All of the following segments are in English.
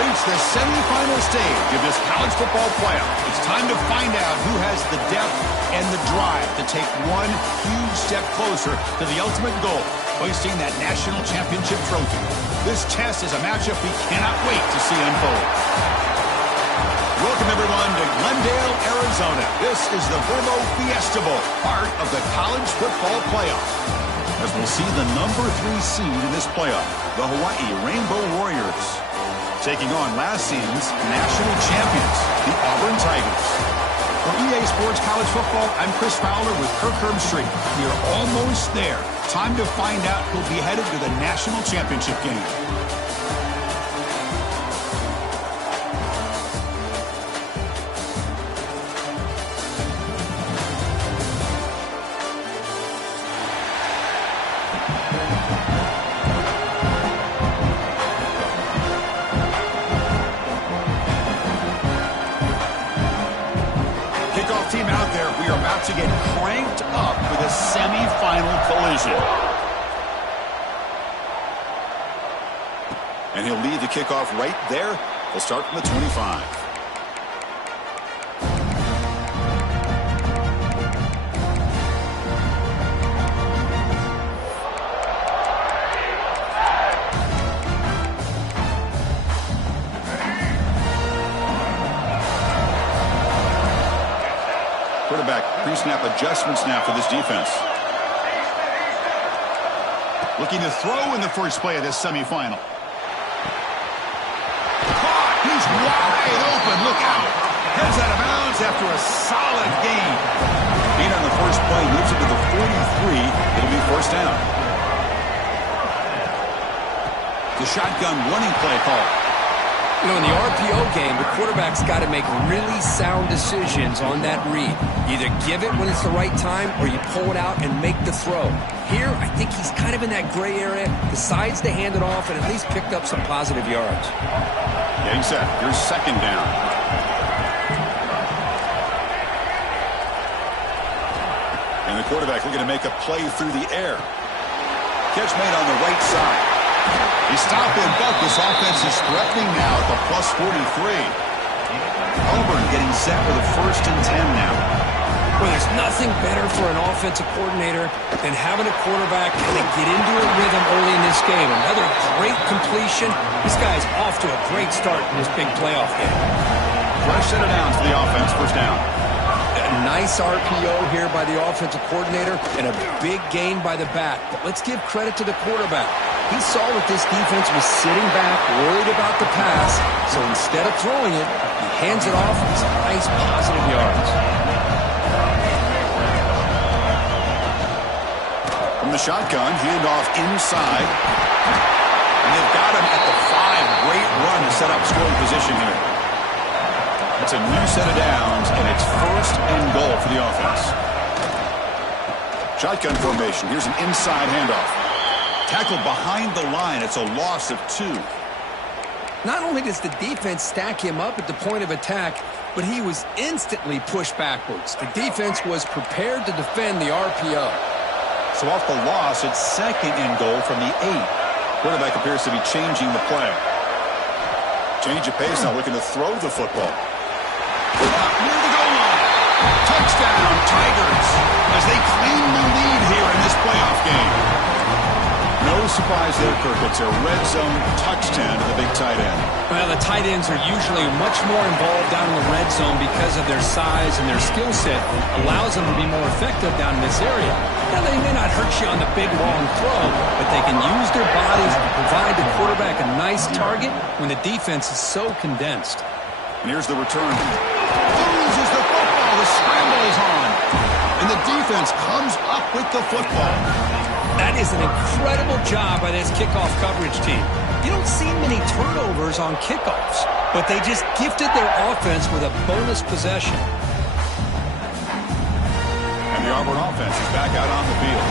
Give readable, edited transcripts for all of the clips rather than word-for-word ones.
reached the semifinal stage of this college football playoff. It's time to find out who has the depth and the drive to take one huge step closer to the ultimate goal, hoisting that national championship trophy. This test is a matchup we cannot wait to see unfold. Welcome, everyone, to Glendale, Arizona. This is the Verbo Fiesta Bowl, part of the college football playoff. As we'll see the number 3 seed in this playoff, the Hawaii Rainbow Warriors, taking on last season's national champions, the Auburn Tigers. For EA Sports College Football, I'm Chris Fowler with Kirk Herbstreit. We are almost there. Time to find out who'll be headed to the national championship game. Team out there, we are about to get cranked up for the semi-final collision. And he'll lead the kickoff right there. He'll start from the 25. Quarterback pre-snap adjustments now for this defense. Looking to throw in the first play of this semifinal. Caught! He's wide open. Look out! Heads out of bounds after a solid gain. Being on the first play moves it to the 43. It'll be first down. The shotgun running play call. You know, in the RPO game, the quarterback's got to make really sound decisions on that read. Either give it when it's the right time or you pull it out and make the throw. Here, I think he's kind of in that gray area, decides to hand it off and at least picked up some positive yards. Getting set. Here's second down. And the quarterback looking to make a play through the air. Catch made on the right side. He stopped in, but this offense is threatening now at the plus 43. Auburn getting set with a 1st and 10 now. Well, there's nothing better for an offensive coordinator than having a quarterback kind of get into a rhythm early in this game. Another great completion. This guy's off to a great start in this big playoff game. Fresh set of downs for the offense, first down. A nice RPO here by the offensive coordinator and a big gain by the back. But let's give credit to the quarterback. He saw that this defense was sitting back, worried about the pass, so instead of throwing it, he hands it off with some nice positive yards. From the shotgun, handoff inside. And they've got him at the 5. Great run to set up scoring position here. It's a new set of downs, and it's 1st and goal for the offense. Shotgun formation. Here's an inside handoff. Tackled behind the line. It's a loss of 2. Not only does the defense stack him up at the point of attack, but he was instantly pushed backwards. The defense was prepared to defend the RPO. So off the loss, it's 2nd and goal from the 8. Quarterback appears to be changing the play. Change of pace now, looking to throw the football. Near the goal line. Touchdown, Tigers, as they claim the lead here in this playoff game. No surprise there, Kirk. It's a red zone touchdown to the big tight end. Well, the tight ends are usually much more involved down in the red zone because of their size and their skill set. Allows them to be more effective down in this area. Now, they may not hurt you on the big, long throw, but they can use their bodies to provide the quarterback a nice target when the defense is so condensed. And here's the return. Loses the football. The scramble is on. And the defense comes up with the football. That is an incredible job by this kickoff coverage team. You don't see many turnovers on kickoffs, but they just gifted their offense with a bonus possession. And the Auburn offense is back out on the field.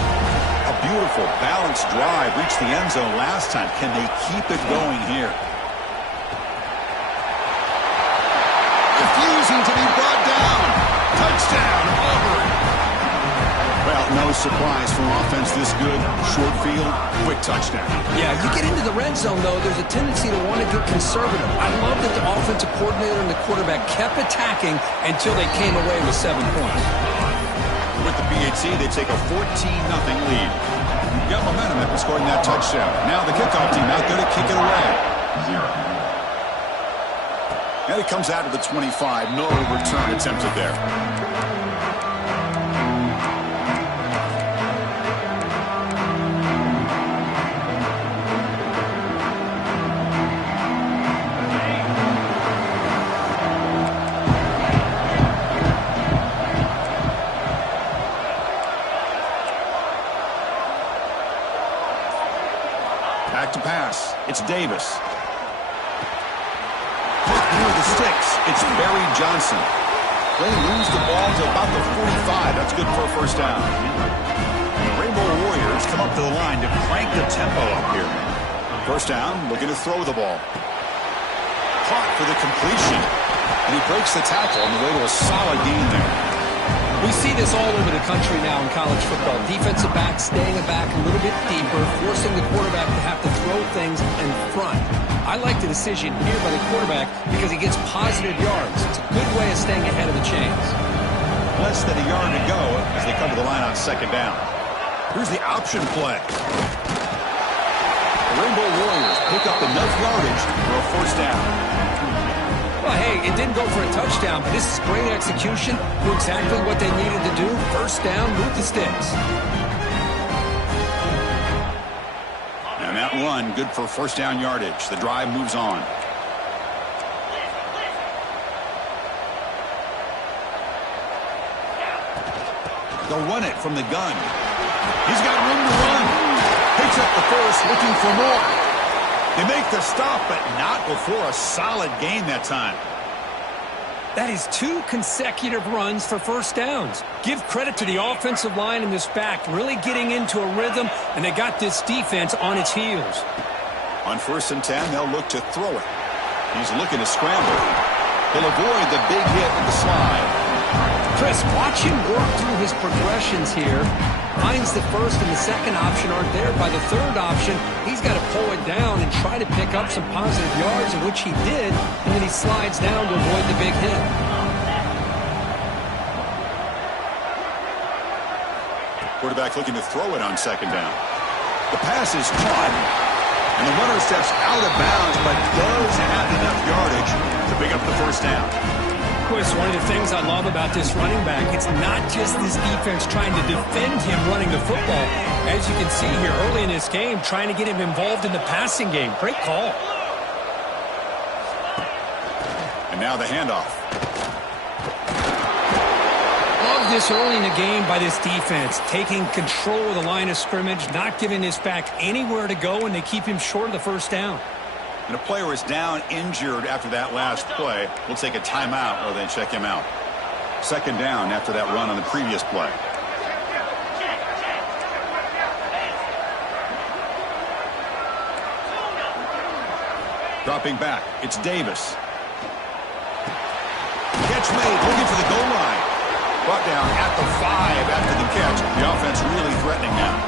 A beautiful, balanced drive reached the end zone last time. Can they keep it going here? Refusing to be brought down. Touchdown, Auburn. Well, no surprise for offense this good. Short field, quick touchdown. Yeah, you get into the red zone, though, there's a tendency to want to get conservative. I love that the offensive coordinator and the quarterback kept attacking until they came away with 7 points. With the PHC, they take a 14-0 lead. Got momentum after scoring that touchdown. Now the kickoff team out there to kick it away. And it comes out to the 25. No return attempted there. Back to pass. It's Davis. Through the sticks. It's Barry Johnson. They lose the ball to about the 45. That's good for a first down. The Rainbow Warriors come up to the line to crank the tempo up here. First down, looking to throw the ball. Caught for the completion. And he breaks the tackle on the way to a solid gain there. We see this all over the country now in college football. Defensive backs staying back a little bit deeper, forcing the quarterback to have to throw things in front. I like the decision here by the quarterback because he gets positive yards. It's a good way of staying ahead of the chains. Less than a yard to go as they come to the line on second down. Here's the option play. The Rainbow Warriors pick up enough yardage for a first down. Well, hey, it didn't go for a touchdown, but this is great execution. Do exactly what they needed to do. First down, move the sticks. And that run, good for first down yardage. The drive moves on. They'll run it from the gun. He's got room to run. Picks up the first, looking for more. They make the stop, but not before a solid gain that time. That is 2 consecutive runs for first downs. Give credit to the offensive line in this back, really getting into a rhythm, and they got this defense on its heels. On 1st and 10, they'll look to throw it. He's looking to scramble. He'll avoid the big hit with the slide. Chris, watch him work through his progressions here. Finds the first and the second option aren't there. By the third option, he's got to pull it down and try to pick up some positive yards, in which he did, and then he slides down to avoid the big hit. Quarterback looking to throw it on second down. The pass is caught, and the runner steps out of bounds, but does have enough yardage to pick up the first down. Chris, one of the things I love about this running back, it's not just this defense trying to defend him running the football. As you can see here early in this game, trying to get him involved in the passing game. Great call. And now the handoff. Love this early in the game by this defense, taking control of the line of scrimmage, not giving this back anywhere to go, and they keep him short of the first down. And a player is down injured after that last play. We'll take a timeout or then check him out. Second down after that run on the previous play. Dropping back, it's Davis. Catch made, looking for the goal line. Brought down at the 5 after the catch. The offense really threatening now.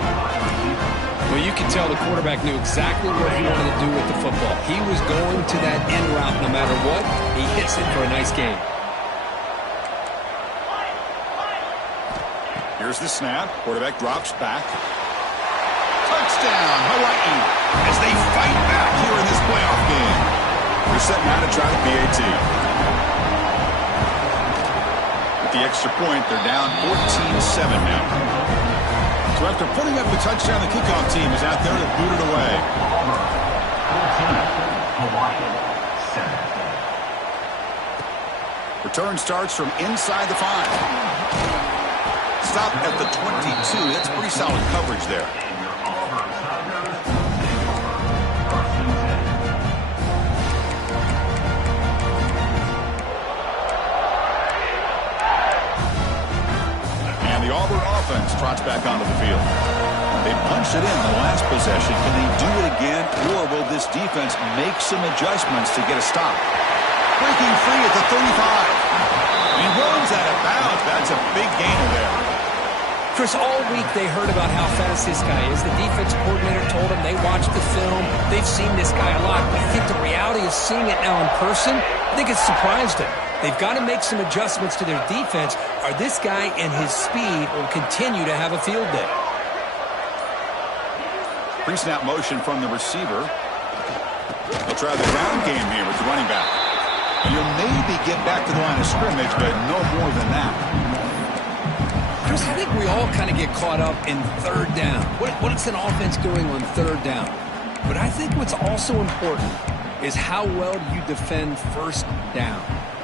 Well, you can tell the quarterback knew exactly what he wanted to do with the football. He was going to that end route no matter what. He hits it for a nice gain. Here's the snap. Quarterback drops back. Touchdown, Hawaii, as they fight back here in this playoff game. They're setting out to try the PAT. With the extra point, they're down 14-7 now. So after putting up the touchdown, the kickoff team is out there to boot it away. Return starts from inside the 5. Stop at the 22. That's pretty solid coverage there. And the Auburn offense trots back onto the field. They punched it in the last possession. Can they do it again, or will this defense make some adjustments to get a stop? Breaking free at the 35. He runs out of bounds. That's a big gainer there. Chris, all week they heard about how fast this guy is. The defense coordinator told them they watched the film. They've seen this guy a lot. But I think the reality of seeing it now in person, I think it's surprised him. They've got to make some adjustments to their defense, or this guy and his speed will continue to have a field day. Pre-snap motion from the receiver. They'll try the ground game here with the running back. And you'll maybe get back to the line of scrimmage, but no more than that. Chris, I think we all kind of get caught up in third down. What is an offense doing on third down? But I think what's also important is how well do you defend first down.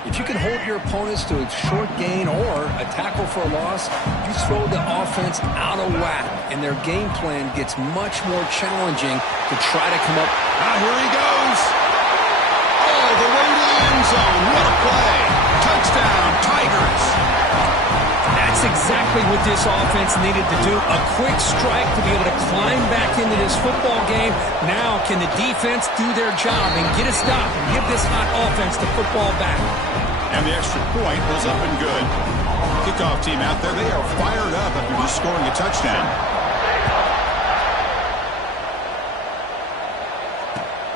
If you can hold your opponents to a short gain or a tackle for a loss, you throw the offense out of whack, and their game plan gets much more challenging to try to come up. Here he goes. Oh, the way to the end zone. What a play. Touchdown, Tigers. That's exactly what this offense needed to do. A quick strike to be able to climb back into this football game. Now can the defense do their job and get a stop and give this hot offense the football back? And the extra point was up and good. Kickoff team out there, they are fired up after just scoring a touchdown.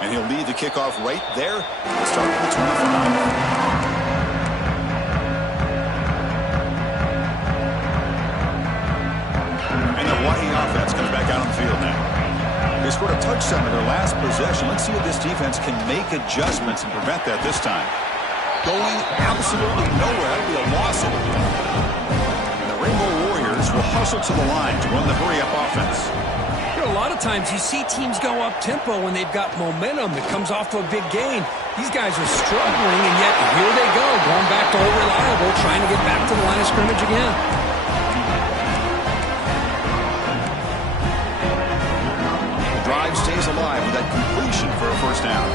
And he'll lead the kickoff right there. We'll start with the 25. Hawaii offense comes back out on the field now. They scored a touchdown in their last possession. Let's see if this defense can make adjustments and prevent that this time. Going absolutely nowhere. That'll be a loss. And the Rainbow Warriors will hustle to the line to run the hurry-up offense. You know, a lot of times you see teams go up-tempo when they've got momentum that comes off to a big gain. These guys are struggling, and yet here they go, going back to old reliable, trying to get back to the line of scrimmage again. Drive stays alive with that completion for a first down.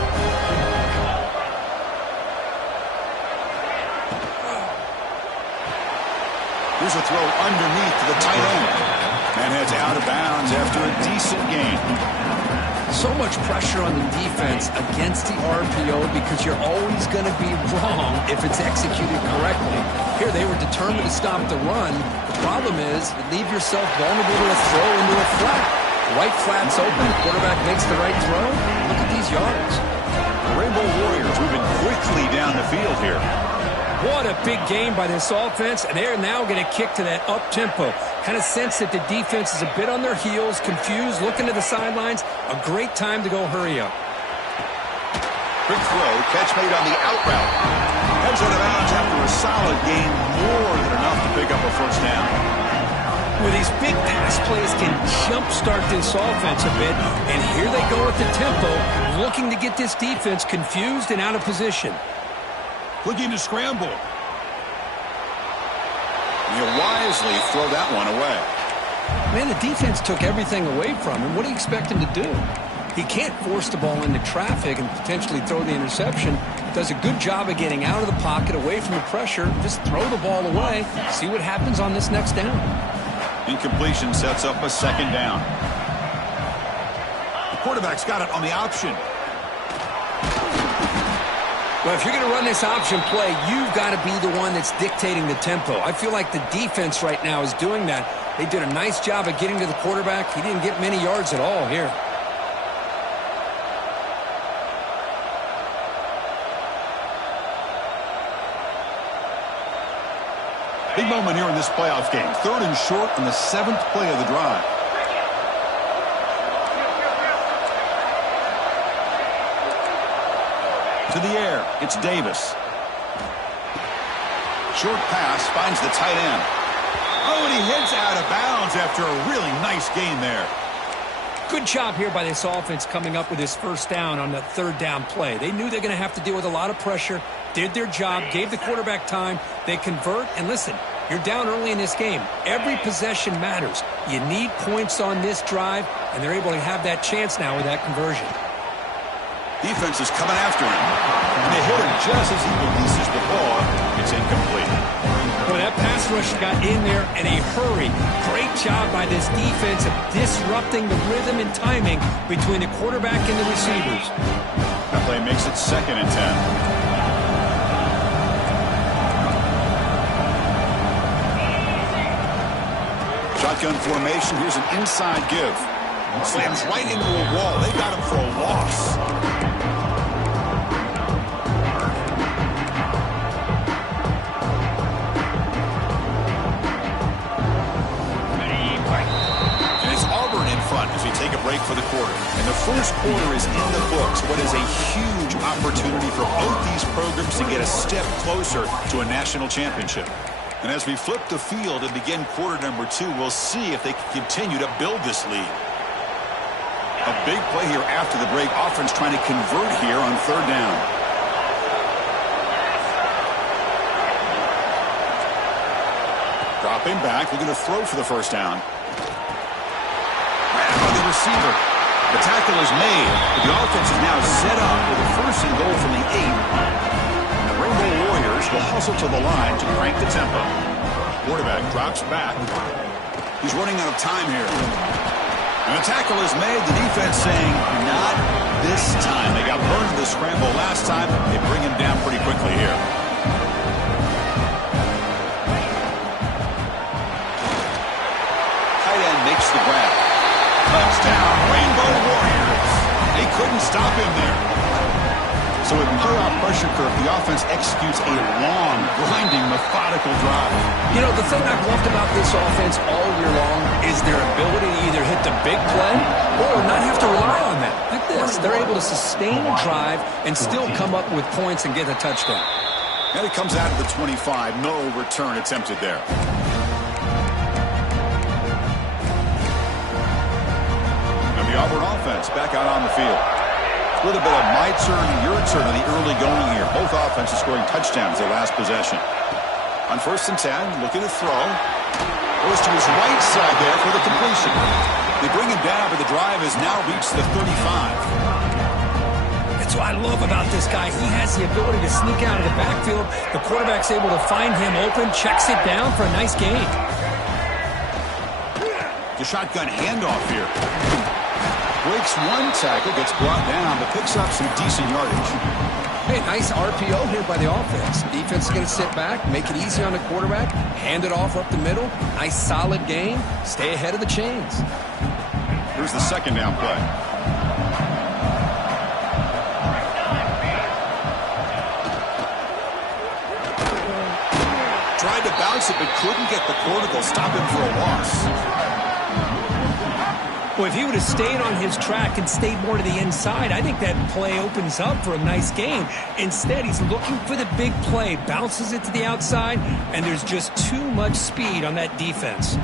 Here's a throw underneath to the tight end. And heads out of bounds after a decent gain. So much pressure on the defense against the RPO because you're always going to be wrong if it's executed correctly. Here they were determined to stop the run. The problem is you leave yourself vulnerable to a throw into a flat. Right flat's open, the quarterback makes the right throw. Look at these yards. The Rainbow Warriors moving quickly down the field here. What a big game by this offense, and they're now going to kick to that up-tempo. Kind of sense that the defense is a bit on their heels, confused, looking to the sidelines. A great time to go hurry up. Quick throw, catch made on the out route. Heads out of bounds after a solid gain, more than enough to pick up a first down. Well, these big pass plays can jumpstart this offense a bit, and here they go at the tempo, looking to get this defense confused and out of position. Looking to scramble. He'll wisely throw that one away. Man, the defense took everything away from him. What do you expect him to do? He can't force the ball into traffic and potentially throw the interception. Does a good job of getting out of the pocket, away from the pressure. Just throw the ball away. See what happens on this next down. Incompletion sets up a second down. The quarterback's got it on the option. Well, if you're going to run this option play, you've got to be the one that's dictating the tempo. I feel like the defense right now is doing that. They did a nice job of getting to the quarterback. He didn't get many yards at all here. Big moment here in this playoff game. 3rd and short on the 7th play of the drive. To the air, it's Davis. Short pass finds the tight end. Oh, and he heads out of bounds after a really nice gain there. Good job here by this offense coming up with his first down on the 3rd down play. They knew they're going to have to deal with a lot of pressure, did their job, gave the quarterback time. They convert, and listen, you're down early in this game. Every possession matters. You need points on this drive, and they're able to have that chance now with that conversion. Defense is coming after him, and they hit him just as he releases the ball. It's incomplete. Well, that pass rush got in there in a hurry. Great job by this defense of disrupting the rhythm and timing between the quarterback and the receivers. That play makes it 2nd and 10. Shotgun formation. Here's an inside give. Slams right into a wall. They got him for a loss. And it's Auburn in front as we take a break for the quarter. And the first quarter is in the books. What is a huge opportunity for both these programs to get a step closer to a national championship. And as we flip the field and begin quarter number 2, we'll see if they can continue to build this lead. A big play here after the break. Offense trying to convert here on third down. Dropping back, looking to throw for the first down. Grab by the receiver. The tackle is made, but the offense is now set up with a first and goal from the 8. Rainbow Warriors will hustle to the line to crank the tempo. Quarterback drops back. He's running out of time here. And the tackle is made. The defense saying, not this time. They got burned in the scramble last time. They bring him down pretty quickly here. Tight end makes the grab. Touchdown, Rainbow Warriors. They couldn't stop him there. So with playoff pressure curve, the offense executes a long, grinding, methodical drive. You know, the thing I've loved about this offense all year long is their ability to either hit the big play or not have to rely on that. Like this, they're able to sustain a drive and still come up with points and get a touchdown. And it comes out of the 25. No return attempted there. And the Auburn offense back out on the field. A little bit of my turn and your turn in the early going here. Both offenses scoring touchdowns their last possession. On 1st and 10, looking to throw. Goes to his right side there for the completion. They bring him down, but the drive has now reached the 35. That's what I love about this guy. He has the ability to sneak out of the backfield. The quarterback's able to find him open, checks it down for a nice gain. The shotgun handoff here. Breaks one tackle, gets brought down, but picks up some decent yardage. Hey, nice RPO here by the offense. Defense is going to sit back, make it easy on the quarterback, hand it off up the middle. Nice solid game. Stay ahead of the chains. Here's the second down play. Tried to bounce it, but couldn't get the corner. They'll stop him for a loss. Well, if he would have stayed on his track and stayed more to the inside, I think that play opens up for a nice game. Instead, he's looking for the big play, bounces it to the outside, and there's just too much speed on that defense.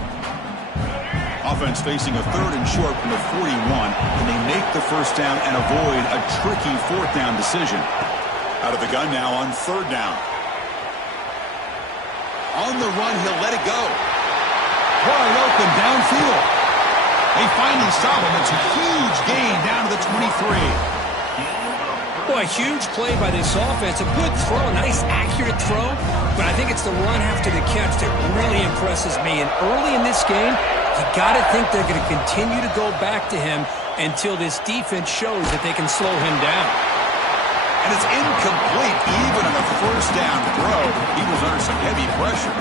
Offense facing a 3rd and short from the 41, and they make the first down and avoid a tricky 4th down decision. Out of the gun now on 3rd down. On the run, he'll let it go. Wide open downfield. They finally stop him. It's a huge gain down to the 23. Boy, a huge play by this offense. A good throw, a nice accurate throw. But I think it's the run after the catch that really impresses me. And early in this game, you got to think they're going to continue to go back to him until this defense shows that they can slow him down. And it's incomplete. Even on the first down throw, he was under some heavy pressure.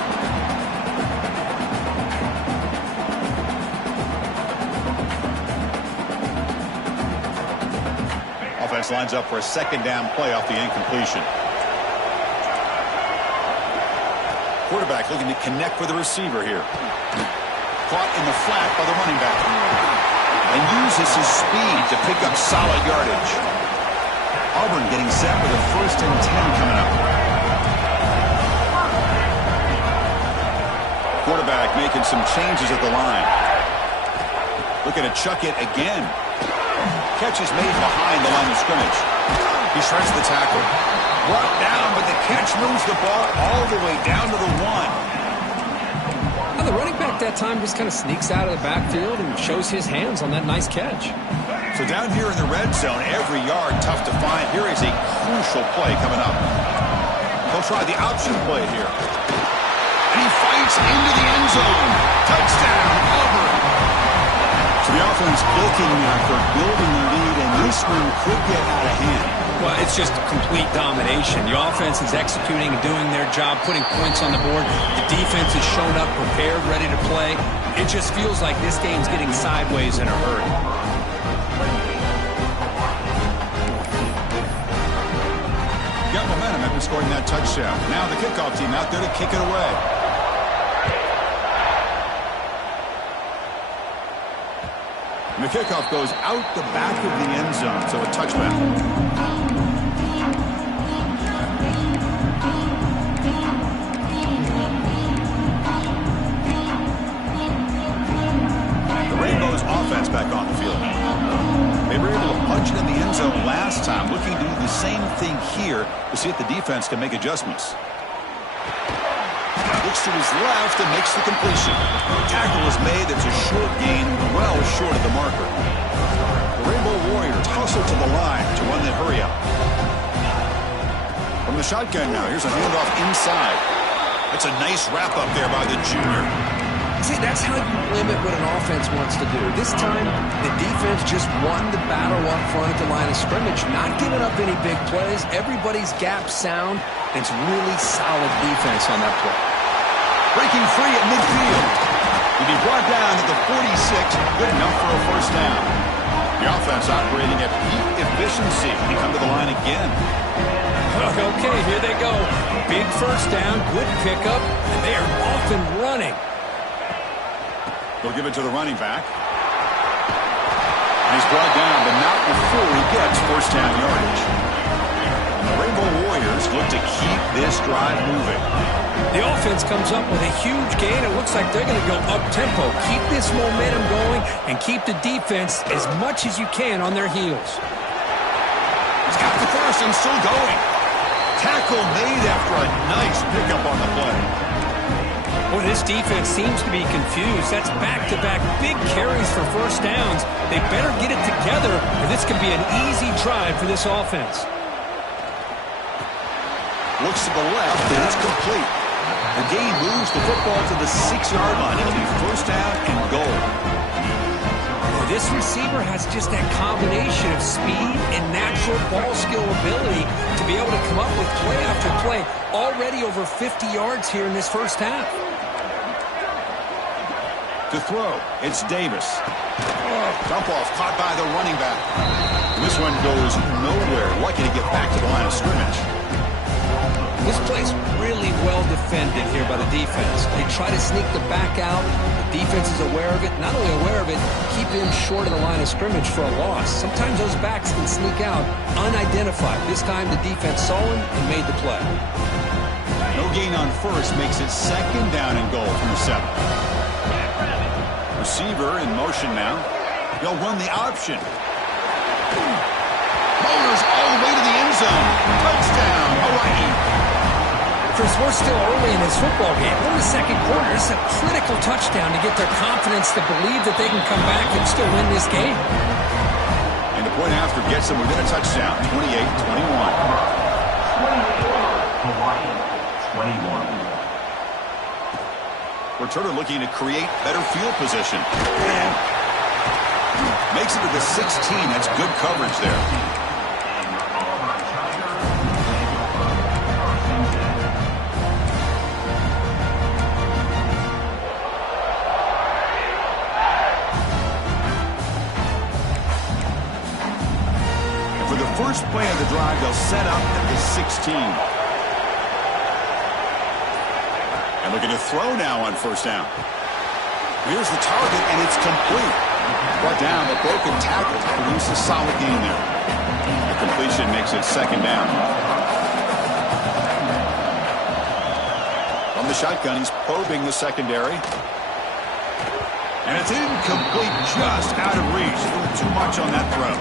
Offense lines up for a second down play off the incompletion. Quarterback looking to connect with the receiver here. Caught in the flat by the running back. And uses his speed to pick up solid yardage. Auburn getting set with a 1st and 10 coming up. Quarterback making some changes at the line. Looking to chuck it again. Catch is made behind the line of scrimmage. He shreds the tackle. Brought down, but the catch moves the ball all the way down to the 1. Now the running back that time just kind of sneaks out of the backfield and shows his hands on that nice catch. So down here in the red zone, every yard tough to find. Here is a crucial play coming up. He'll try the option play here. And he fights into the end zone. Touchdown, Auburn. So the offense looking for building the lead, and this one could get out of hand. Well, it's just complete domination. The offense is executing and doing their job, putting points on the board. The defense has shown up, prepared, ready to play. It just feels like this game's getting sideways in a hurry. Got momentum after scoring that touchdown. Now the kickoff team out there to kick it away. And the kickoff goes out the back of the end zone, so a touchback. The Rainbows offense back on the field. They were able to punch it in the end zone last time, looking to do the same thing here to see if the defense can make adjustments. Looks to his left and makes the completion. Tackle is made. It's a short gain, well short of the marker. The Rainbow Warriors hustle to the line to run the hurry up. From the shotgun now, here's a handoff inside. That's a nice wrap up there by the junior. See, that's how you limit what an offense wants to do. This time, the defense just won the battle up front at the line of scrimmage, not giving up any big plays. Everybody's gap sound. It's really solid defense on that play. Breaking free at midfield. He'll be brought down at the 46, good enough for a first down. The offense operating at peak efficiency. They come to the line again. Okay, here they go. Big first down, good pickup, and they are off and running. They'll give it to the running back. And he's brought down, but not before he gets first down yardage. And the Rainbow Warriors look to keep this drive moving. The offense comes up with a huge gain. It looks like they're going to go up-tempo. Keep this momentum going and keep the defense as much as you can on their heels. He's got the first and still going. Tackle made after a nice pickup on the play. Boy, this defense seems to be confused. That's back-to-back big carries for first downs. They better get it together, or this could be an easy drive for this offense. Looks to the left, and it's complete. The gain moves the football to the 6-yard line. It'll be first down and goal. This receiver has just that combination of speed and natural ball skill ability to be able to come up with play after play. Already over 50 yards here in this first half. To throw, it's Davis. Dump off caught by the running back. And this one goes nowhere. Lucky to get back to the line of scrimmage. This play's really well defended here by the defense. They try to sneak the back out. The defense is aware of it. Not only aware of it, keep him short of the line of scrimmage for a loss. Sometimes those backs can sneak out unidentified. This time the defense saw him and made the play. No gain on first makes it second down and goal from the 7. Receiver in motion now. They'll run the option. Motors all the way to the end zone. Touchdown, Hawaii. Chris, we're still early in this football game. We're in the second quarter. This is a critical touchdown to get their confidence to believe that they can come back and still win this game. And the point after gets them within a touchdown, 28-21. Hawaii, 21. Returner looking to create better field position. And makes it to the 16. That's good coverage there. First play of the drive, they'll set up at the 16. And looking to throw now on first down. Here's the target, and it's complete. Brought down, the broken tackle to produce a solid gain there. The completion makes it second down. From the shotgun, he's probing the secondary. And it's incomplete, just out of reach. A little too much on that throw.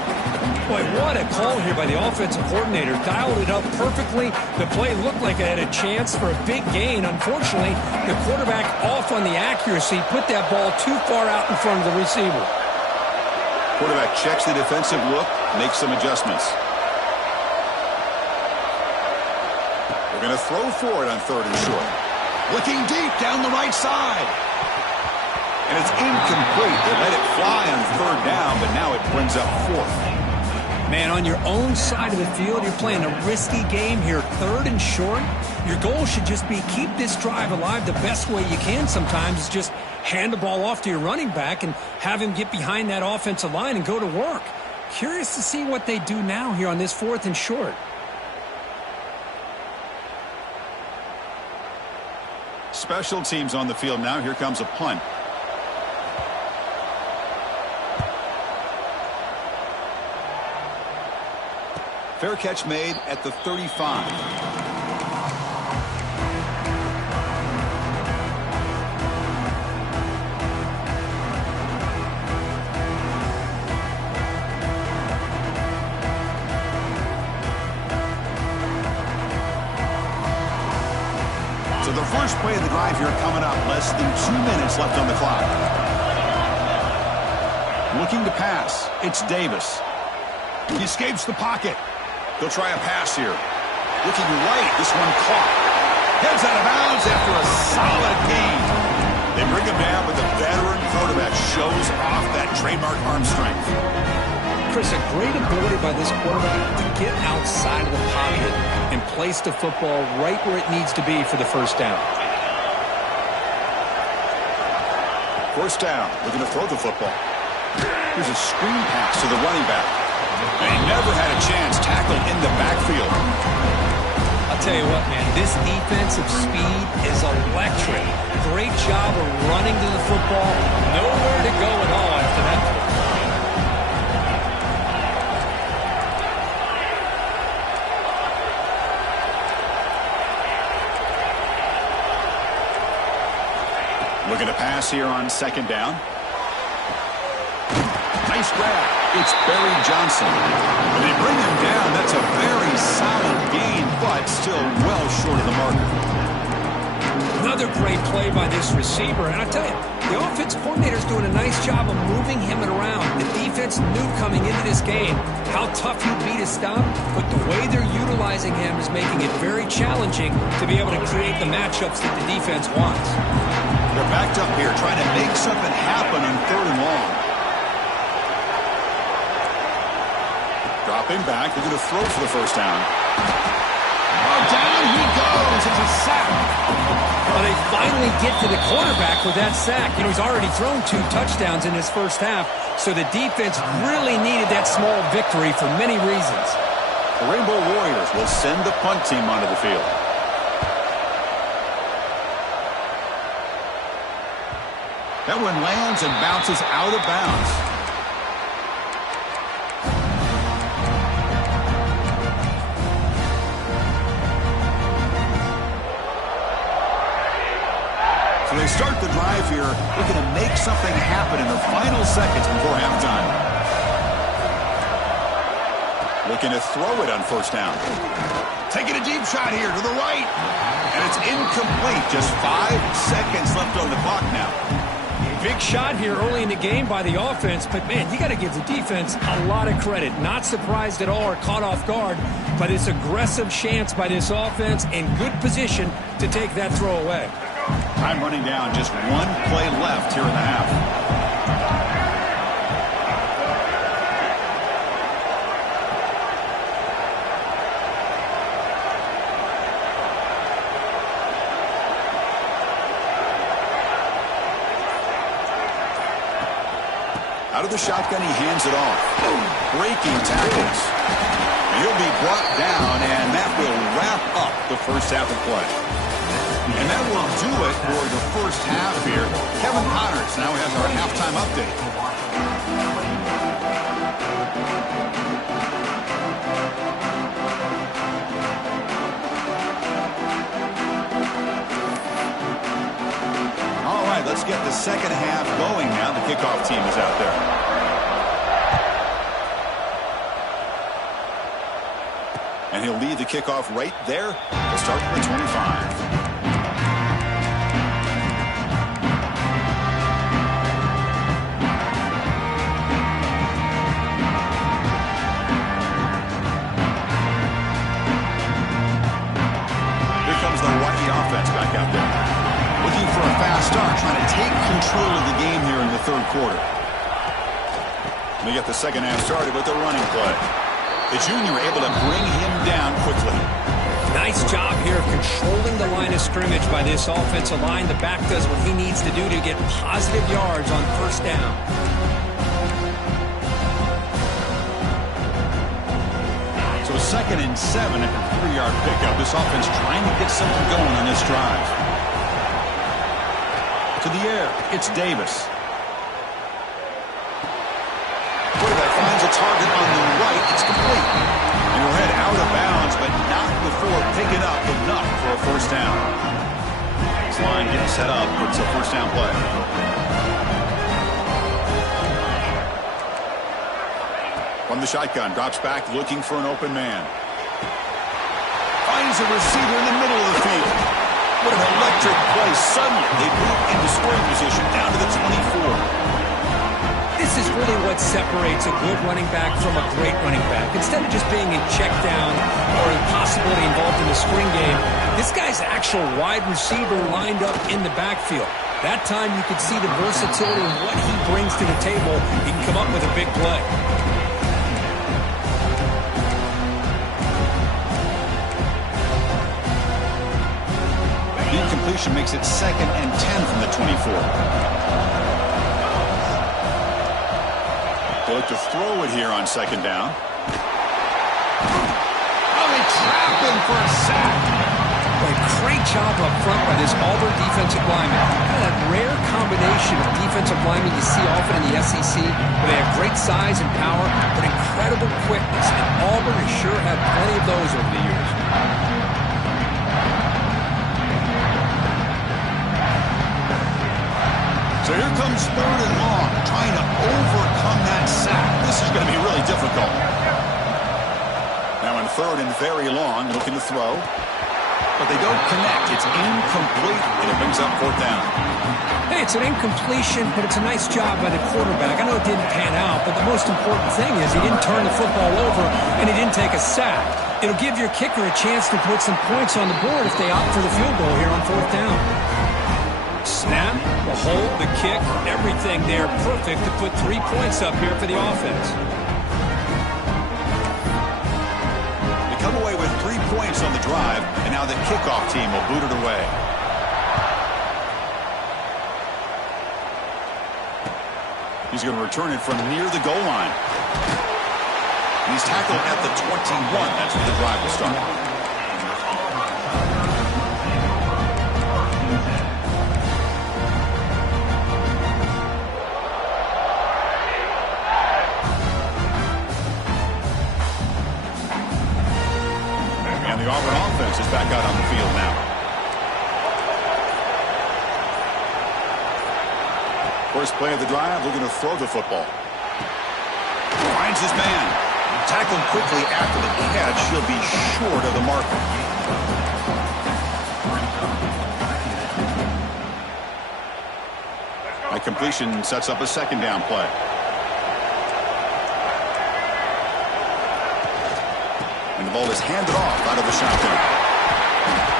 Boy, what a call here by the offensive coordinator. Dialed it up perfectly. The play looked like it had a chance for a big gain. Unfortunately, the quarterback off on the accuracy, put that ball too far out in front of the receiver. Quarterback checks the defensive look, makes some adjustments. They're going to throw for it on third and short. Looking deep down the right side. And it's incomplete. They let it fly on third down, but now it brings up fourth. Man, on your own side of the field, you're playing a risky game here, 3rd and short. Your goal should just be keep this drive alive the best way you can sometimes is just hand the ball off to your running back and have him get behind that offensive line and go to work. Curious to see what they do now here on this 4th and short. Special teams on the field now. Here comes a punt. Fair catch made at the 35. So the first play of the drive here coming up. Less than 2 minutes left on the clock. Looking to pass. It's Davis. He escapes the pocket. They'll try a pass here. Looking right. This one caught. Heads out of bounds after a solid gain. They bring him down, but the veteran quarterback shows off that trademark arm strength. Chris, a great ability by this quarterback to get outside of the pocket and place the football right where it needs to be for the first down. First down. Looking to throw the football. Here's a screen pass to the running back. They never had a chance tackled in the backfield. I'll tell you what, man, this defensive speed is electric. Great job of running to the football. Nowhere to go at all after that. Looking to pass here on 2nd down. Nice grab. It's Barry Johnson. When they bring him down, that's a very solid gain, but still well short of the marker. Another great play by this receiver. And I tell you, the offense coordinator's doing a nice job of moving him around. The defense knew coming into this game how tough he'd be to stop, but the way they're utilizing him is making it very challenging to be able to create the matchups that the defense wants. They're backed up here trying to make something happen on 3rd and long. Dropping back. They're going to throw for the first down. Oh, down he goes. It's a sack. Well, they finally get to the quarterback with that sack. You know, he's already thrown 2 touchdowns in his first half, so the defense really needed that small victory for many reasons. The Rainbow Warriors will send the punt team onto the field. That one lands and bounces out of bounds. So they start the drive here, looking to make something happen in the final seconds before halftime. Looking to throw it on 1st down. Taking a deep shot here to the right. And it's incomplete. Just 5 seconds left on the clock now. Big shot here early in the game by the offense, but, man, you got to give the defense a lot of credit. Not surprised at all or caught off guard by this aggressive chance by this offense in good position to take that throw away. Time running down. Just 1 play left here in the half. Out of the shotgun, he hands it off. Breaking tackles. And he'll be brought down, and that will wrap up the first half of play. And that will do it for the first half here. Kevin Connors now has our halftime update. All right, let's get the second half going now. The kickoff team is out there. And he'll lead the kickoff right there to start the 25. Back out there. Looking for a fast start, trying to take control of the game here in the 3rd quarter. We get the second half started with a running play. The junior able to bring him down quickly. Nice job here of controlling the line of scrimmage by this offensive line. The back does what he needs to do to get positive yards on first down. So 2nd and 7 at the 3-yard pickup. This offense trying to get something going on this drive. To the air, it's Davis. Quarterback finds a target on the right. It's complete. And we'll head out of bounds, but not before picking up enough for a first down. This line getting set up. It's a first down play. From the shotgun, drops back looking for an open man. Finds a receiver in the middle of the field. What an electric play. Suddenly, they move into scoring position down to the 24. This is really what separates a good running back from a great running back. Instead of just being in check down or possibility involved in the screen game, this guy's actual wide receiver lined up in the backfield. That time you could see the versatility of what he brings to the table. He can come up with a big play. The incompletion makes it 2nd and 10 from the 24. They look to throw it here on 2nd down. Oh, they trap him for a sack. A great job up front by this Auburn defensive lineman. Kind of that rare combination of defensive linemen you see often in the SEC, where they have great size and power, but incredible quickness. And Auburn has sure had plenty of those over the years. So here comes 3rd and long, trying to overcome that sack. This is going to be really difficult. Now in 3rd and very long, looking to throw. But they don't connect. It's incomplete, and it brings up 4th down. Hey, it's an incompletion, but it's a nice job by the quarterback. I know it didn't pan out, but the most important thing is he didn't turn the football over, and he didn't take a sack. It'll give your kicker a chance to put some points on the board if they opt for the field goal here on 4th down. Snap, the hold, the kick, everything there perfect to put 3 points up here for the offense. They come away with 3 points on the drive, and now the kickoff team will boot it away. He's going to return it from near the goal line. And he's tackled at the 21. That's where the drive will start. The Auburn offense is back out on the field now. First play of the drive, looking to throw the football. Finds his man. Tackled quickly after the catch. He'll be short of the marker. That completion sets up a 2nd down play. And the ball is handed off out of the shotgun.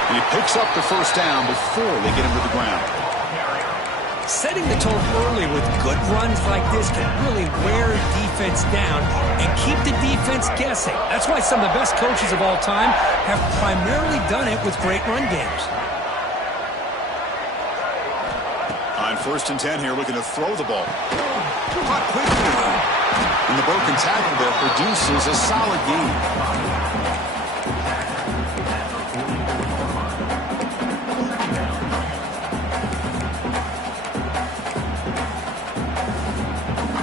And he picks up the first down before they get him to the ground. Setting the tone early with good runs like this can really wear defense down and keep the defense guessing. That's why some of the best coaches of all time have primarily done it with great run games. On 1st and 10 here, looking to throw the ball. Caught quickly. And the broken tackle there produces a solid gain.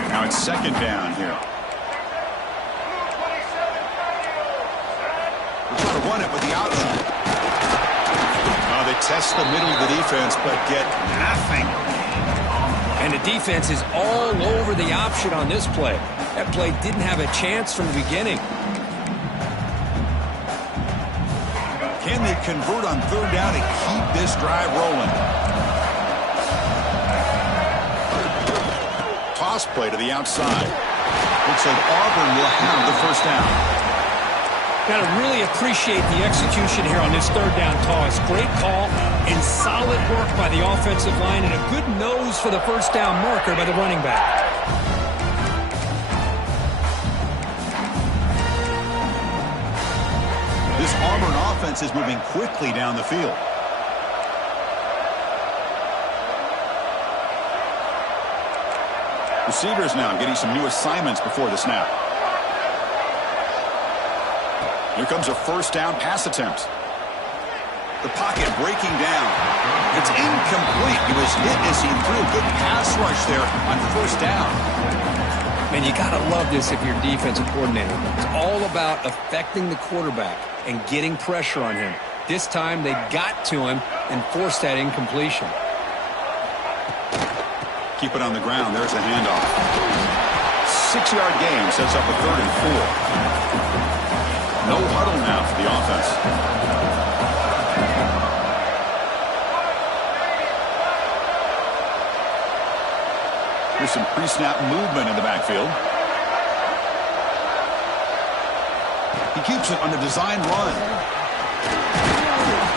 Now it's 2nd down here. We're trying to run it with the option. They test the middle of the defense, but get nothing. And the defense is all over the option on this play. That play didn't have a chance from the beginning. Can they convert on 3rd down and keep this drive rolling? Toss play to the outside. Looks like Auburn will have the first down. Got to really appreciate the execution here on this 3rd down toss. Great call and solid work by the offensive line and a good nose for the first down marker by the running back. Auburn offense is moving quickly down the field. Receivers now getting some new assignments before the snap. Here comes a first down pass attempt. The pocket breaking down. It's incomplete. He was hit as he threw a good pass rush there on first down. Man, you got to love this if you're a defensive coordinator. It's all about affecting the quarterback and getting pressure on him. This time they got to him and forced that incompletion. Keep it on the ground. There's a handoff. 6-yard gain sets up a 3rd and 4. No huddle now for the offense. Here's some pre-snap movement in the backfield. He keeps it on a design run.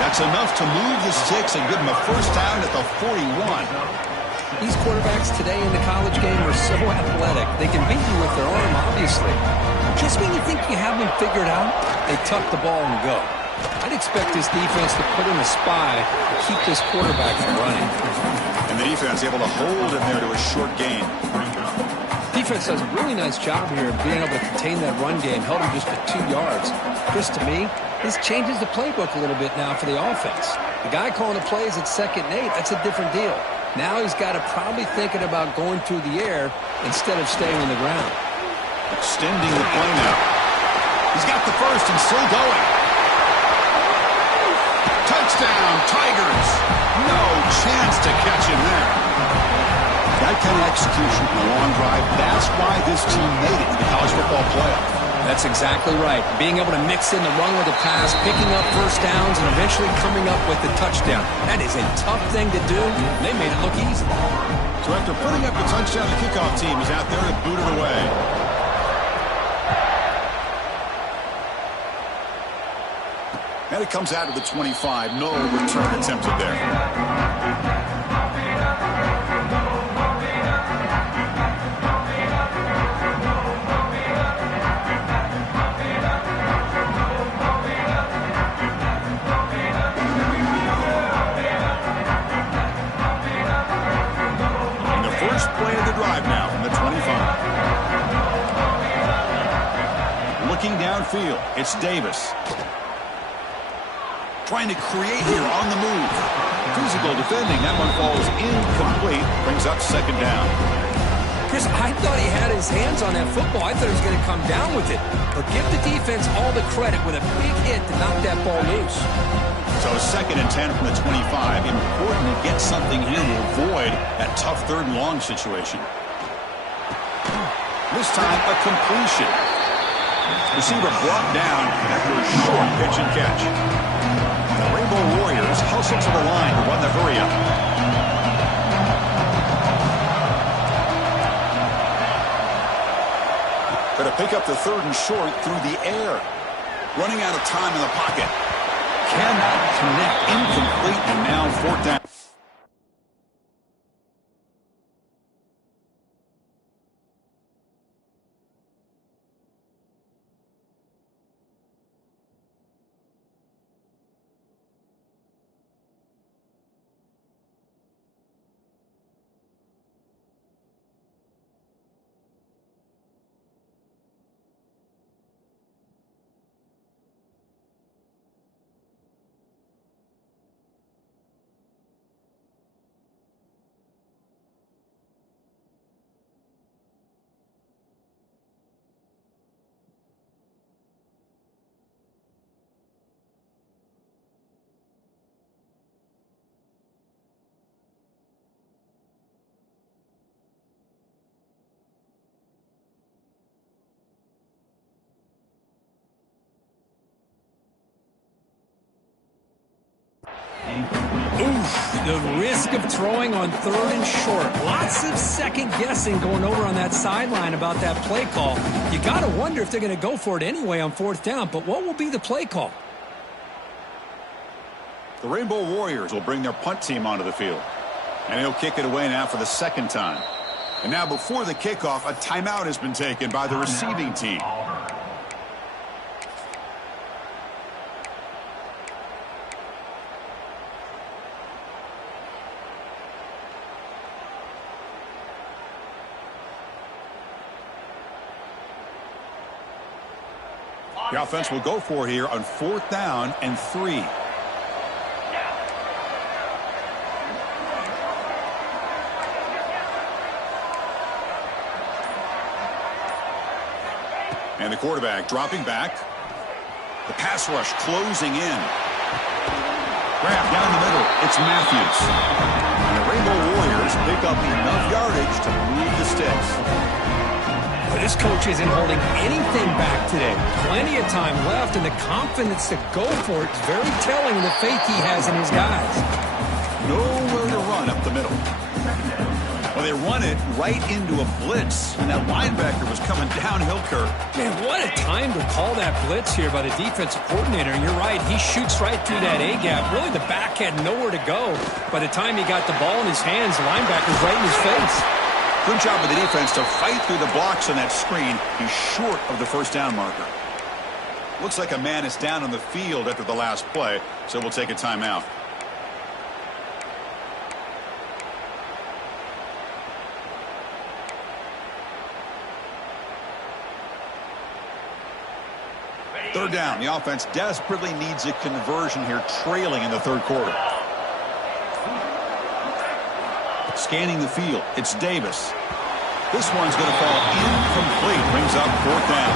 That's enough to move the sticks and give him a first down at the 41. These quarterbacks today in the college game are so athletic. They can beat you with their arm, obviously. Just when you think you have them figured out, they tuck the ball and go. I'd expect this defense to put in a spy to keep this quarterback from running. And the defense able to hold him there to a short gain. Defense does a really nice job here of being able to contain that run game. Held him just to 2 yards. Chris, to me, this changes the playbook a little bit now for the offense. The guy calling the plays at 2nd and 8, that's a different deal. Now he's got to probably thinking about going through the air instead of staying on the ground. Extending the play now. He's got the first and still going. Touchdown, Tigers. No chance to catch him there. That kind of execution on a long drive, that's why this team made it to the college football playoff. That's exactly right. Being able to mix in the run with the pass, picking up first downs, and eventually coming up with the touchdown. That is a tough thing to do. They made it look easy. So after putting up the touchdown, the kickoff team is out there to boot it away. And it comes out of the 25. No return attempted there. Play of the drive now from the 25. Looking downfield, it's Davis. Trying to create here on the move. Physical defending. That one falls incomplete. Brings up 2nd down. Chris, I thought he had his hands on that football. I thought he was going to come down with it. But give the defense all the credit with a big hit to knock that ball loose. So 2nd and 10 from the 25. Important to get something here to avoid that tough 3rd and long situation. This time, a completion. Receiver brought down after a short pitch and catch. The Rainbow Warriors hustle to the line to run the hurry-up. Going to pick up the 3rd and short through the air. Running out of time in the pocket. Cannot connect. Incomplete, and now 4th down. Oof, the risk of throwing on 3rd and short. Lots of second guessing going over on that sideline about that play call. You got to wonder if they're going to go for it anyway on 4th down, but what will be the play call? The Rainbow Warriors will bring their punt team onto the field. And he'll kick it away now for the 2nd time. And now before the kickoff, a timeout has been taken by the receiving team. The offense will go for here on 4th down and 3. And the quarterback dropping back. The pass rush closing in. Grab down the middle. It's Matthews. And the Rainbow Warriors pick up enough yardage to move the sticks. Well, this coach isn't holding anything back today. Plenty of time left, and the confidence to go for it is very telling of the faith he has in his guys. Nowhere to run up the middle. Well, they run it right into a blitz, and that linebacker was coming downhill curve. Man, what a time to call that blitz here by the defensive coordinator. And you're right, he shoots right through that A-gap. Really, the back had nowhere to go. By the time he got the ball in his hands, the linebacker's right in his face. Good job of the defense to fight through the blocks on that screen. He's short of the first down marker. Looks like a man is down on the field after the last play, so we'll take a timeout. Third down. The offense desperately needs a conversion here, trailing in the third quarter. Scanning the field. It's Davis. This one's going to fall incomplete. Brings up 4th down.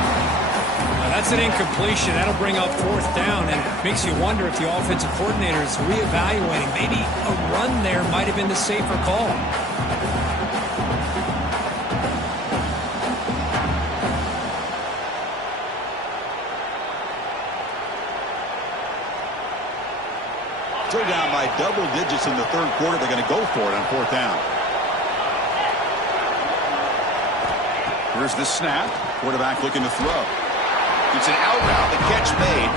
Now that's an incompletion. That'll bring up 4th down, and makes you wonder if the offensive coordinator is reevaluating. Maybe a run there might have been the safer call. Still down by double digits in the third quarter. They're going to go for it on 4th down. Here's the snap. Quarterback looking to throw. It's an out route. The catch made.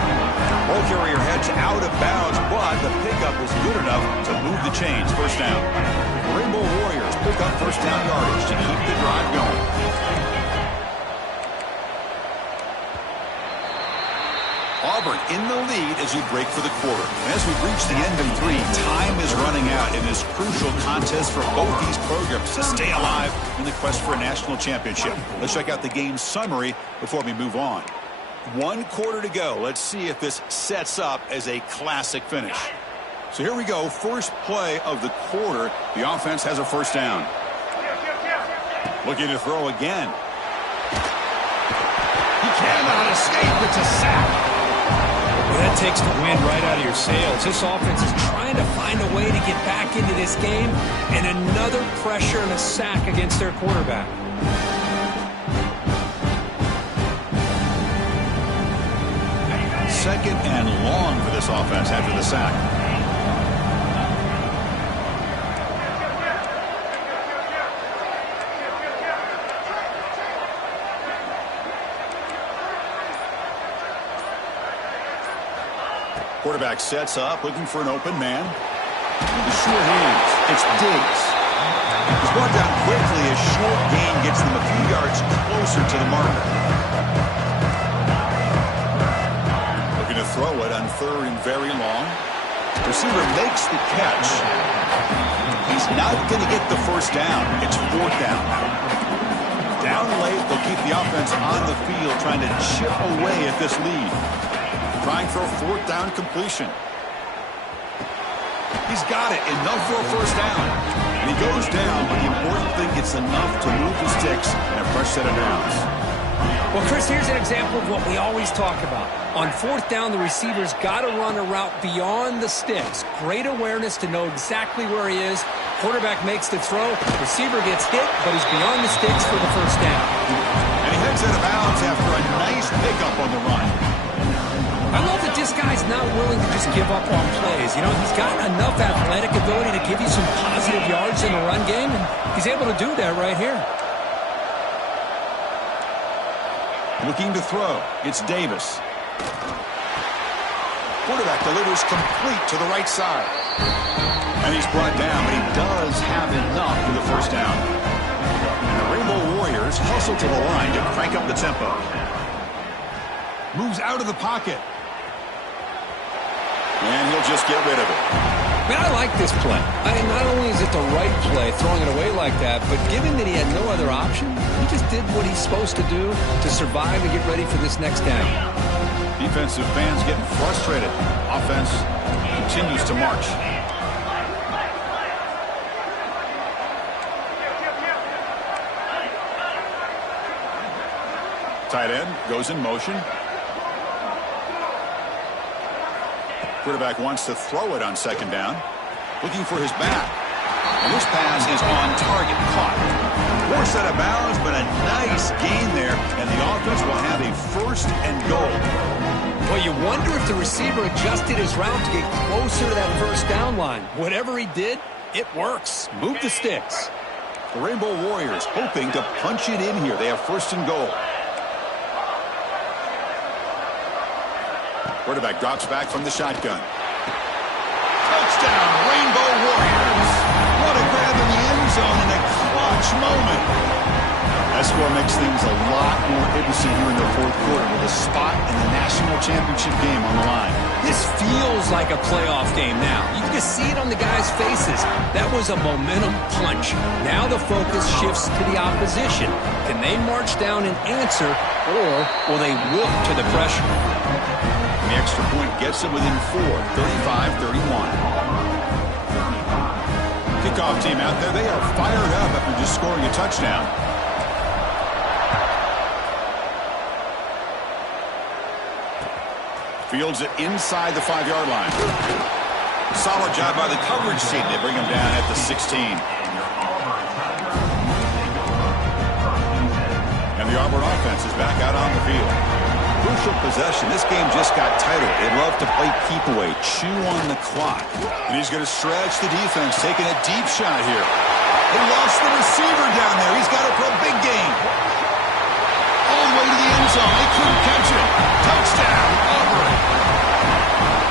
Ball carrier heads out of bounds, but the pickup was good enough to move the chains. First down. The Rainbow Warriors pick up first down yardage to keep the drive going. Auburn in the lead as we break for the quarter. And as we reach the end of 3, time is running out in this crucial contest for both these programs to stay alive in the quest for a national championship. Let's check out the game summary before we move on. 1 quarter to go. Let's see if this sets up as a classic finish. So here we go. First play of the quarter. The offense has a first down. Looking to throw again. He cannot escape. It's a sack. Well, that takes the wind right out of your sails. This offense is trying to find a way to get back into this game, and another pressure and a sack against their quarterback. Second and long for this offense after the sack. Quarterback sets up, looking for an open man. With the short hands, it's Diggs. He's brought down quickly as short gain gets them a few yards closer to the marker. Looking to throw it on 3rd and very long. Receiver makes the catch. He's not going to get the first down. It's 4th down. Down late, they'll keep the offense on the field trying to chip away at this lead. Trying for a 4th down completion. He's got it. Enough for a first down. And he goes down, but the important thing, it's enough to move the sticks and a fresh set of downs. Well, Chris, here's an example of what we always talk about. On 4th down, the receiver's got to run a route beyond the sticks. Great awareness to know exactly where he is. Quarterback makes the throw. Receiver gets hit, but he's beyond the sticks for the first down. And he heads out of bounds after a nice pickup on the run. I love that this guy's not willing to just give up on plays. You know, he's got enough athletic ability to give you some positive yards in the run game, and he's able to do that right here. Looking to throw. It's Davis. Quarterback delivers complete to the right side. And he's brought down, but he does have enough for the first down. And the Rainbow Warriors hustle to the line to crank up the tempo. Moves out of the pocket. And he'll just get rid of it. Man, I like this play. Not only is it the right play, throwing it away like that, but given that he had no other option, he just did what he's supposed to do to survive and get ready for this next down. Defensive fans getting frustrated. Offense continues to march. Tight end goes in motion. Quarterback wants to throw it on second down. Looking for his back. And this pass is on target. Caught. Forced out of bounds, but a nice gain there. And the offense will have a first and goal. Well, you wonder if the receiver adjusted his route to get closer to that first down line. Whatever he did, it works. Move the sticks. The Rainbow Warriors hoping to punch it in here. They have first and goal. Quarterback drops back from the shotgun. Touchdown, Rainbow Warriors. What a grab in the end zone in a clutch moment. That score makes things a lot more interesting here in the fourth quarter with a spot in the national championship game on the line. This feels like a playoff game now. You can just see it on the guys' faces. That was a momentum punch. Now the focus shifts to the opposition. Can they march down and answer, or will they wilt to the pressure? The extra point gets them within 4, 35-31. Kickoff team out there, they are fired up after just scoring a touchdown. Fields it inside the 5-yard line. Solid job by the coverage team. They bring him down at the 16. And the Auburn offense is back out on the field. Crucial possession. This game just got tighter. They love to play keep away, chew on the clock. And he's going to stretch the defense, taking a deep shot here. They lost the receiver down there. He's got it for a big gain. All the way to the end zone. They couldn't catch it. Touchdown, Auburn.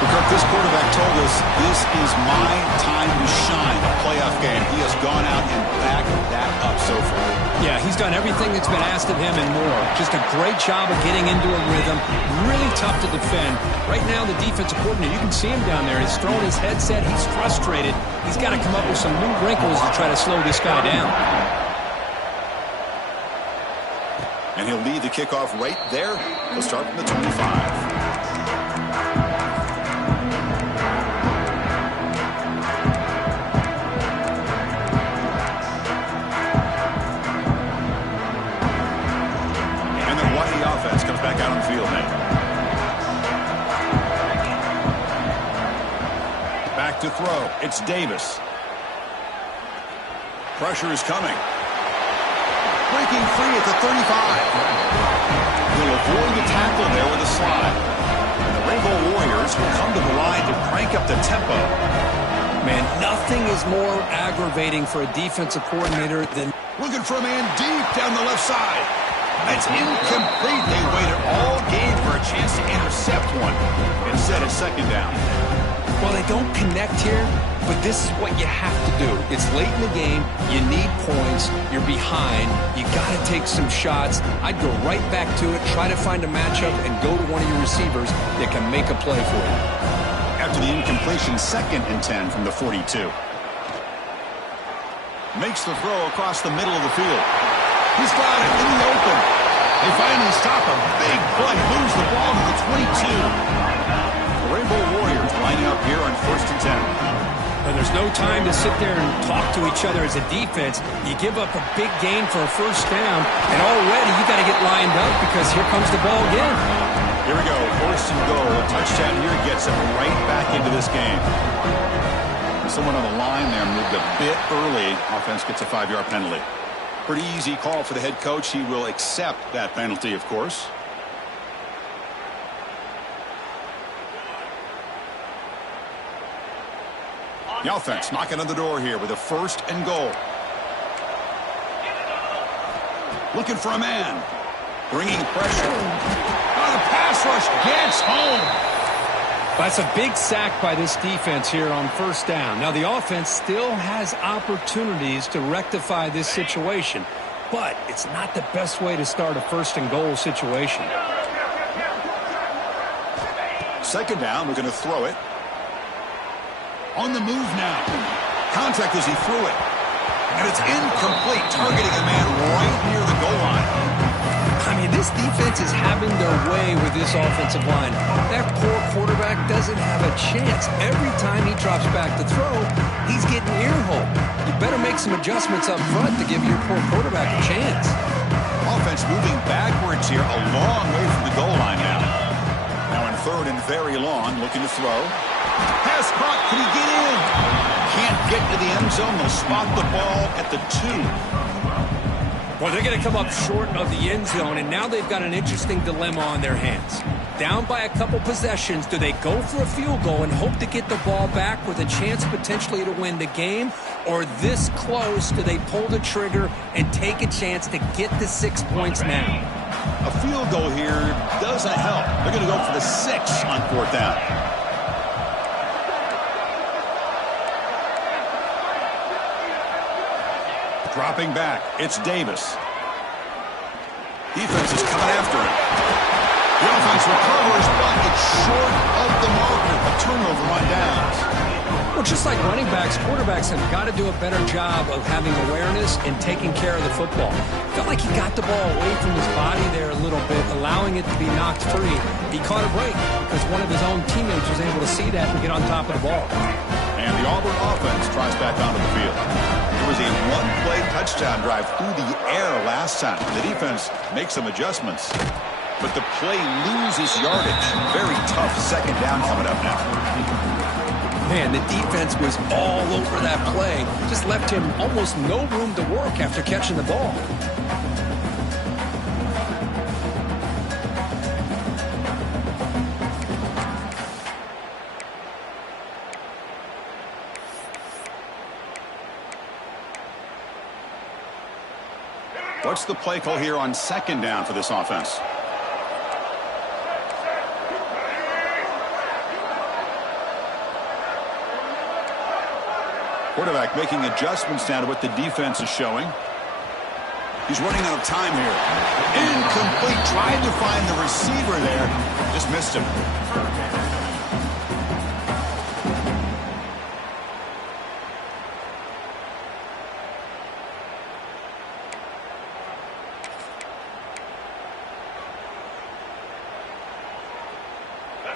Kirk, this quarterback told us this is my time to shine, a playoff game. He has gone out and backed that up so far. Yeah, he's done everything that's been asked of him and more. Just a great job of getting into a rhythm. Really tough to defend. Right now, the defensive coordinator, you can see him down there. He's throwing his headset. He's frustrated. He's got to come up with some new wrinkles to try to slow this guy down. And he'll lead the kickoff right there. He'll start from the 25. Offense comes back out on the field now. Back to throw. It's Davis. Pressure is coming. Breaking free at the 35. He'll avoid the tackle there with a slide. And the Rainbow Warriors will come to the line to crank up the tempo. Man, nothing is more aggravating for a defensive coordinator than looking for a man deep down the left side. It's incomplete. They waited all game for a chance to intercept one. Instead, it's second down. Well, they don't connect here, but this is what you have to do. It's late in the game. You need points. You're behind. You got to take some shots. I'd go right back to it, try to find a matchup, and go to one of your receivers that can make a play for you. After the incompletion, 2nd and 10 from the 42. Makes the throw across the middle of the field. He's got it in the open. They finally stop a big play. Moves the ball to the 22. The Rainbow Warriors lining up here on 1st and 10. And there's no time to sit there and talk to each other as a defense. You give up a big gain for a first down, and already you got to get lined up because here comes the ball again. Here we go. 1st and goal. A touchdown here gets them right back into this game. Someone on the line there moved a bit early. Offense gets a 5-yard penalty. Pretty easy call for the head coach. He will accept that penalty, of course. The offense knocking on the door here with a 1st and goal. Looking for a man. Bringing pressure. Oh, the pass rush gets home. That's a big sack by this defense here on 1st down. Now, the offense still has opportunities to rectify this situation, but it's not the best way to start a 1st and goal situation. 2nd down, we're going to throw it. On the move now. Contact as he threw it. And it's incomplete, targeting a man right near the goal line. I mean, this defense is having their way with this offensive line. That poor quarterback doesn't have a chance. Every time he drops back to throw, he's getting earholed. You better make some adjustments up front to give your poor quarterback a chance. Offense moving backwards here, a long way from the goal line now. Now in third and very long, looking to throw. Pass caught, can he get in? Can't get to the end zone. They'll spot the ball at the 2. Well, they're going to come up short of the end zone, and now they've got an interesting dilemma on their hands. Down by a couple possessions, do they go for a field goal and hope to get the ball back with a chance potentially to win the game? Or this close, do they pull the trigger and take a chance to get the 6 points now? A field goal here doesn't help. They're going to go for the 6 on 4th down. Dropping back, it's Davis. Defense is coming after him. The offense recovers, but it's short of the marker. A turnover on downs. Well, just like running backs, quarterbacks have got to do a better job of having awareness and taking care of the football. Felt like he got the ball away from his body there a little bit, allowing it to be knocked free. He caught a break because one of his own teammates was able to see that and get on top of the ball. And the Auburn offense tries back onto the field. It was a one-play touchdown drive through the air last time. The defense makes some adjustments, but the play loses yardage. Very tough 2nd down coming up now. Man, the defense was all over that play. Just left him almost no room to work after catching the ball. What's the play call here on 2nd down for this offense? Quarterback making adjustments now to what the defense is showing. He's running out of time here. Incomplete. Tried to find the receiver there. Just missed him.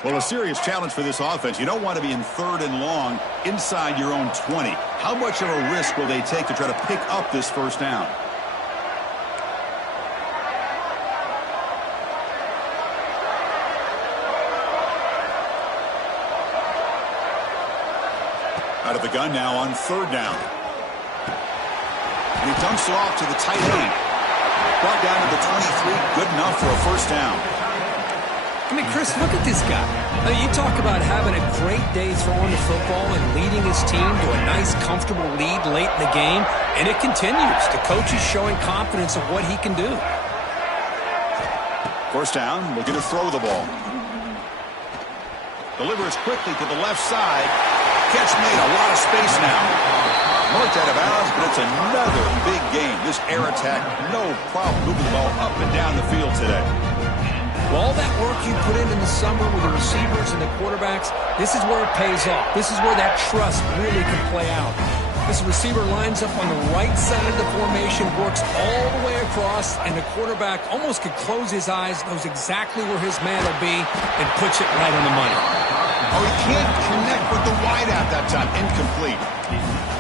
Well, a serious challenge for this offense. You don't want to be in 3rd and long inside your own 20. How much of a risk will they take to try to pick up this 1st down? Out of the gun now on 3rd down. And he dumps it off to the tight end. Brought down to the 23. Good enough for a 1st down. I mean, Chris, look at this guy. I mean, you talk about having a great day throwing the football and leading his team to a nice, comfortable lead late in the game, and it continues. The coach is showing confidence of what he can do. 1st down, looking to throw the ball. Delivers quickly to the left side. Catch made, a lot of space now. Marked out of bounds, but it's another big game. This air attack, no problem moving the ball up and down the field today. Well, all that work you put in the summer with the receivers and the quarterbacks, this is where it pays off. This is where that trust really can play out. This receiver lines up on the right side of the formation, works all the way across, and the quarterback almost could close his eyes, knows exactly where his man will be, and puts it right on the money. Oh, he can't connect with the wideout that time. Incomplete.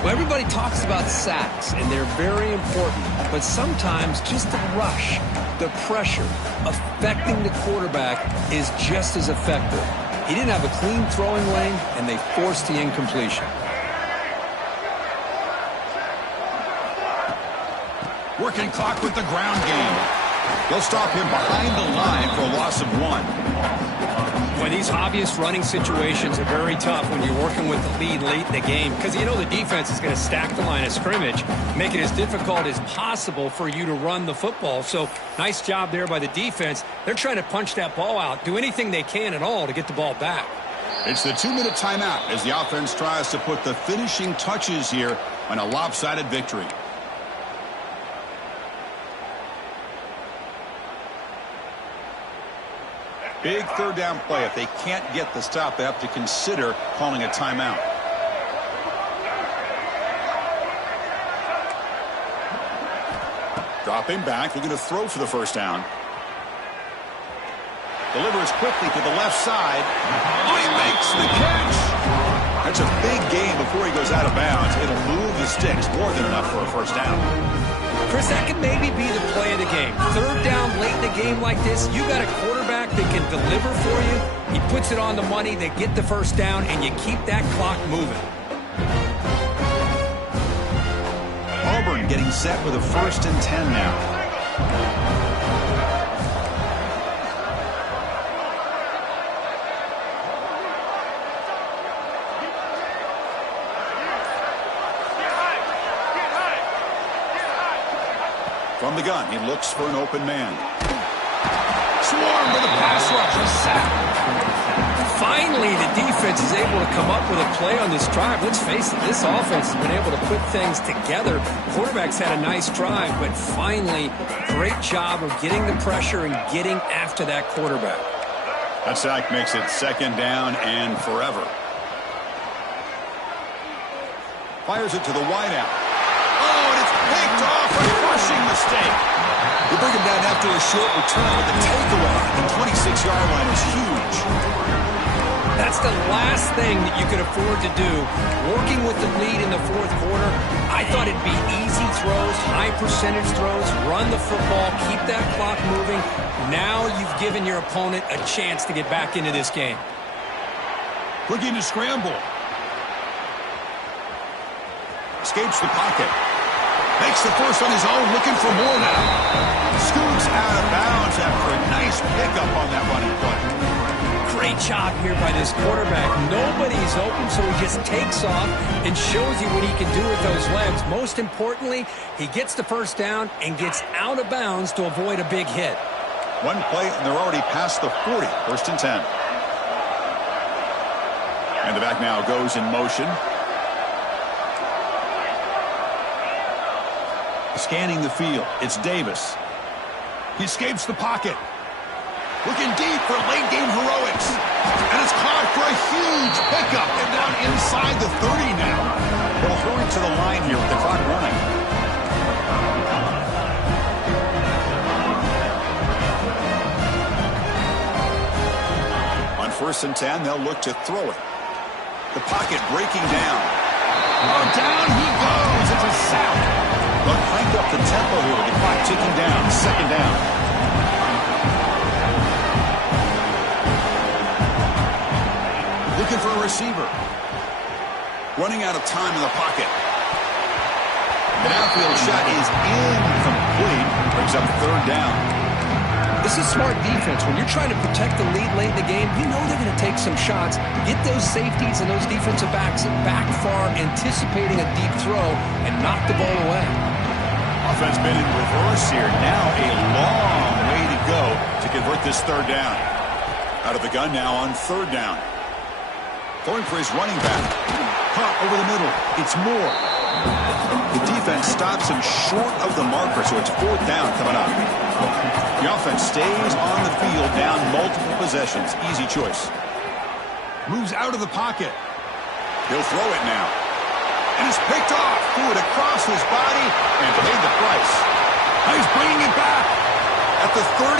Well, everybody talks about sacks, and they're very important, but sometimes just the rush, the pressure, affecting the quarterback is just as effective. He didn't have a clean throwing lane, and they forced the incompletion. Working clock with the ground game. They'll stop him behind the line for a loss of 1. Boy, these obvious running situations are very tough when you're working with the lead late in the game because you know the defense is going to stack the line of scrimmage, make it as difficult as possible for you to run the football. So nice job there by the defense. They're trying to punch that ball out, do anything they can at all to get the ball back. It's the 2-minute timeout as the offense tries to put the finishing touches here on a lopsided victory. Big third down play. If they can't get the stop, they have to consider calling a timeout. Dropping back, looking to throw for the first down. Delivers quickly to the left side. Oh, he makes the catch. That's a big gain before he goes out of bounds. It'll move the sticks, more than enough for a first down. Chris, that could maybe be the play of the game. Third down late in a game like this, you got a quarterback that can deliver for you. He puts it on the money, they get the first down, and you keep that clock moving. Auburn getting set with a 1st and 10 now. From the gun, he looks for an open man. Swarm with a pass rush, a sack. Finally, the defense is able to come up with a play on this drive. Let's face it, this offense has been able to put things together. Quarterback's had a nice drive, but finally, great job of getting the pressure and getting after that quarterback. That sack makes it 2nd down and forever. Fires it to the wideout. Oh, and it's picked off, a rushing mistake. They bring him down after a short return, but the takeaway at the 26-yard line is huge. That's the last thing that you could afford to do. Working with the lead in the 4th quarter, I thought it'd be easy throws, high percentage throws, run the football, keep that clock moving. Now you've given your opponent a chance to get back into this game. Looking to scramble. Escapes the pocket. Makes the first on his own, looking for more now. Scoots out of bounds after a nice pickup on that running play. Great job here by this quarterback. Nobody's open, so he just takes off and shows you what he can do with those legs. Most importantly, he gets the first down and gets out of bounds to avoid a big hit. One play, and they're already past the 40. 1st and 10. And the back now goes in motion. Scanning the field. It's Davis. He escapes the pocket. Looking deep for late-game heroics. And it's caught for a huge pickup. And down inside the 30 now. They'll hurry to the line here with the clock running. On 1st and 10, they'll look to throw it. The pocket breaking down. Oh, down he goes. It's a sack. They'll crank up the tempo here with the clock ticking down. 2nd down. Looking for a receiver. Running out of time in the pocket. The downfield shot is incomplete. Brings up 3rd down. This is smart defense. When you're trying to protect the lead late in the game, you know they're going to take some shots. Get those safeties and those defensive backs back far, anticipating a deep throw, and knock the ball away. Offense been in reverse here. Now a long way to go to convert this 3rd down. Out of the gun now on 3rd down. Throwing for his running back. Caught over the middle. It's Moore. The defense stops him short of the marker, so it's 4th down coming up. The offense stays on the field, down multiple possessions. Easy choice. Moves out of the pocket. He'll throw it now. And it's picked off. Threw it across his body and paid the price. Now he's bringing it back at the 30.